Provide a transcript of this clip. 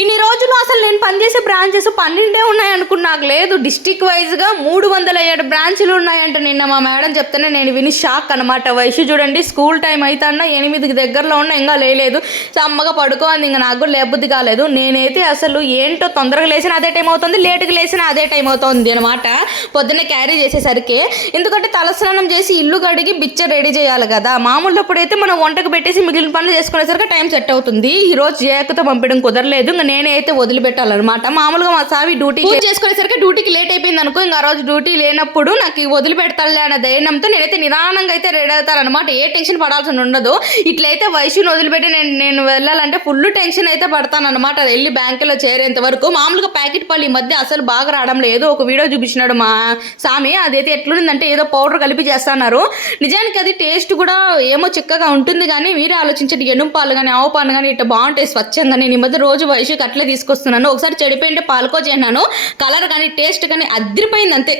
ఇన్ని రోజులు అసలు నేను పనిచేసే బ్రాంచెస్ 12 ఉన్నాయి అనుకున్నా, నాకు లేదు డిస్టిక్ వైజ్గా 307 బ్రాంచ్లు ఉన్నాయంట. నిన్న మా మేడం చెప్తేనే నేను విని షాక్ అనమాట. వయసు చూడండి, స్కూల్ టైం అయితే అన్న 8కి దగ్గరలో ఉన్న ఇంకా లేదు, అమ్మగా పడుకోంది. ఇంకా నాకు కూడా లేబుద్ది కాలేదు. నేనైతే అసలు ఏంటో తొందరగా లేచిన అదే టైం అవుతుంది, లేటుగా లేచిన అదే టైం అవుతుంది అనమాట పొద్దున్న క్యారీ చేసేసరికి. ఎందుకంటే తలస్నానం చేసి ఇల్లు కడిగి బిచ్చ రెడీ చేయాలి కదా. మామూలు అప్పుడైతే మనం వంటకు పెట్టేసి మిగిలిన పనులు చేసుకునేసరికి టైం సెట్ అవుతుంది. ఈరోజు జేకతో పంపించడం కుదరలేదు, ఇంకా నేనైతే వదిలిపెట్టాలన్నమాట. మామూలుగా మా సావి డ్యూటీకి చేసుకునేసరికి డ్యూటీకి లేట్ అయిపోయింది అనుకో, ఇంకా ఆ రోజు డ్యూటీ లేనప్పుడు నాకు వదిలిపెడతాలే అనే ధైర్యంతో నేనైతే నిదానంగా అయితే రెడీ అవుతానమాట. ఏ టెన్షన్ పడాల్సి ఉండదు. ఇట్లయితే వయసును వదిలిపెట్టి నేను వెళ్ళాలంటే ఫుల్ టెన్షన్ అయితే పడతానమాట. వెళ్ళి బ్యాంకులో చేరేంత వరకు. మామూలుగా ప్యాకెట్ పాలు ఈ మధ్య అసలు బాగా రావడం లేదు. ఒక వీడియో చూపించినాడు మా సామి, అదైతే ఎట్లుందంటే ఏదో పౌడర్ కలిపి చేస్తున్నారు. నిజానికి అది టేస్ట్ కూడా ఏమో చిక్కగా ఉంటుంది, కానీ మీరే ఆలోచించండి. ఎనుము పాలు కానీ ఆవు పాలు కానీ ఇట్లా బాగుంటాయి స్వచ్ఛంగా. నేను ఈ మధ్య రోజు వయసుకి అట్లే తీసుకొస్తున్నాను. ఒకసారి చెడిపోయింటే పాలకో చేసినాను, కలర్ కానీ టేస్ట్ కానీ అదిరిపోయింది అంతే.